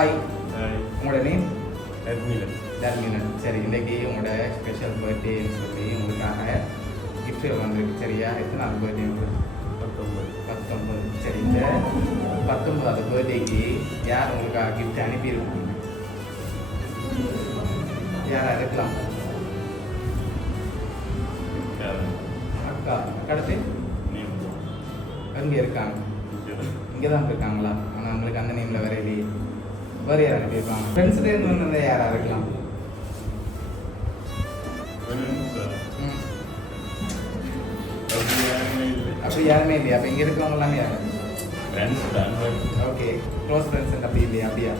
Hi, உங்களோட name? தர்மிலன். சரி, இன்றைக்கி உங்களோட ஸ்பெஷல் பர்த்டேன்னு சொல்லி உங்களுக்காக கிஃப்ட் வந்திருக்கு. சரியா? எத்தனை நாள் பர்த்டே உங்களுக்கு? 19. சரி, இந்த 19வது பர்த்டேக்கு யார் உங்களுக்காக கிஃப்ட் அனுப்பியிருக்கீங்க? யாரா இருக்கலாம்? அக்கா. அடுத்து எங்கே இருக்காங்க? இங்கே தான் இருக்காங்களா? ஆனால் உங்களுக்கு அந்த நேமில் வேற இல்லையே. வேறு யார் அனுப்பியிருக்காங்க? ஃப்ரெண்ட்ஸ்லேருந்து வந்தது யாராக இருக்கலாம்? அப்படி யாருமே இல்லையா? அப்போ இங்கே இருக்கவங்க எல்லாமே யார்? ஓகே, க்ளோஸ் ஃப்ரெண்ட்ஸ் அப்படி இல்லையா? அப்படியா?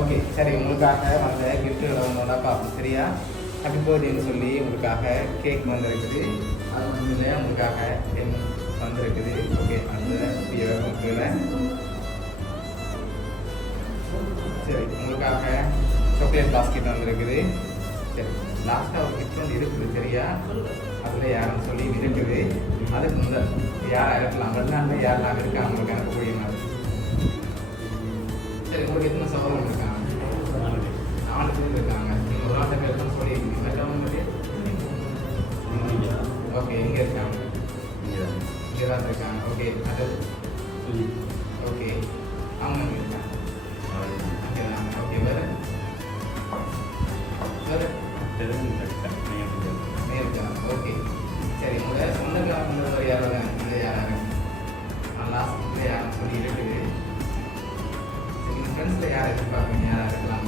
ஓகே, சரி. உங்களுக்காக வந்த கிஃப்ட்டுகளை ஒன்றா பார்ப்போம். சரியா? ஹாப்பி பர்த்டேன்னு சொல்லி உங்களுக்காக கேக் வந்திருக்குது. அது வந்து உங்களுக்காக பென் வந்திருக்குது. ஓகே, அந்த புக்கில் சரி உங்களுக்காக சாக்லேட் பாஸ்கெட் வந்திருக்குது. சரி, லாஸ்ட்டாக ஒரு கிஃப்ட் வந்து இருக்குது. சரியா? அதில் யாருன்னு சொல்லி இருக்குது. அதுக்கு முதல் யாராக இருக்கலாம்? வெளிநாட்டில் யாரெல்லாம் இருக்காங்க உங்களுக்கு அனுப்பக்கூடிய மாதிரி? சரி, உங்களுக்கு எத்தனை சகோதரன் இருக்காங்க? 4 பேர் இருக்காங்க. நீங்கள் ஒரு ஆட்ட பேர் தான் சொல்லியிருக்கீங்க. ஓகே, எங்கே இருக்காங்க? இங்கே தான் இருக்காங்க. ஓகே, அது ஓகே, அவங்க இருக்காங்க. ஓகே தான். ஓகே, வேறு இருக்கா? ஓகே, சரி. உங்கள் சொந்தக்காரங்க யாராவது இந்த யாராங்க லாஸ்ட் யாரும் சொல்லி இருக்குது. சரி, ஃப்ரெண்ட்ஸில் யார் எதிர்பார்க்குறீங்க? யாராக இருக்கலாம்?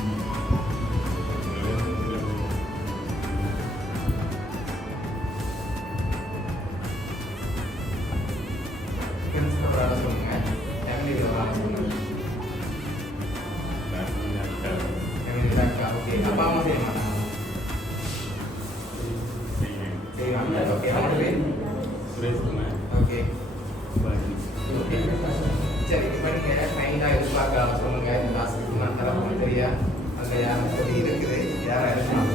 ஃப்ரெண்ட்ஸில் ஒரு ஆளை சொல்லுங்கள். ஃபேமிலியில் ஒரு ஆளை சொல்லுங்கள். ஃபேமிலியில் அக்கா. ஓகே, அப்பா அம்மா செய்ய மாட்டாங்க? செய்வாங்க. ஓகே, அவங்களோட பேர்? Okay, okay. சரி, இப்போ நீங்கள் ஃபைனாக எதிர்பார்க்கலாம் சொல்லுங்கள். இந்த மாதத்துக்கு நான் தரப்போம். சரியா? அதில் யாரும் சொல்லி இருக்குது. யாராக இருக்கலாம்?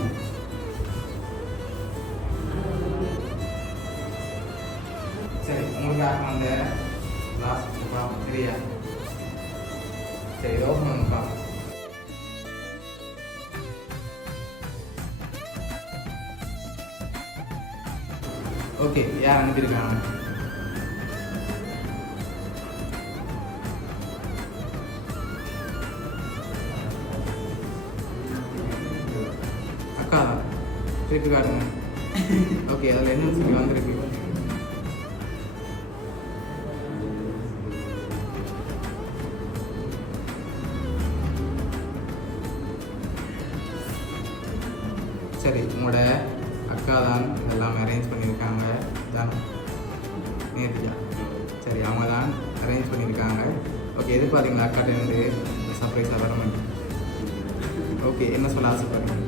சரி, உங்களுக்காக அந்த லாஸ்ட் பார்ப்போம். சரியா? சரி, ஓப்பன் பண்ணி பார்ப்போம். ஓகே, யார் அனுப்பியிருக்காங்க? அக்கா தான். திருப்பி காட்டுங்க. ஓகே, அதில் என்ன சொல்லி வந்திருக்கு? சரி, உங்களோட அக்கா தான் இதெல்லாம் அரேஞ்ச் பண்ணியிருக்காங்க. தான் நேர்த்தியா? சரி, அவங்க தான் அரேஞ்ச் பண்ணியிருக்காங்க. ஓகே, எதிர்பார்த்தீங்களா அக்காட்டேருந்து சர்ப்ரைஸாக வர மாதிரி? ஓகே, என்ன சொல்ல ஆசைப்படுறீங்க?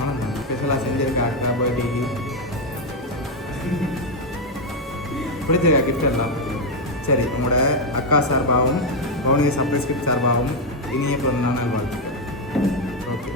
ஆமாம், ஸ்பெஷலாக செஞ்சுருக்கா அக்கா பர்த்டேக்கு. பிடிச்சிருக்கா கிஃப்ட் எல்லாம்? சரி, உங்களோட அக்கா சார்பாகவும் பவுனிய சர்ப்ரைஸ் கிஃப்ட் சார்பாகவும் இனிய பிறந்தநாள் வாழ்த்துக்கள். ஓகே.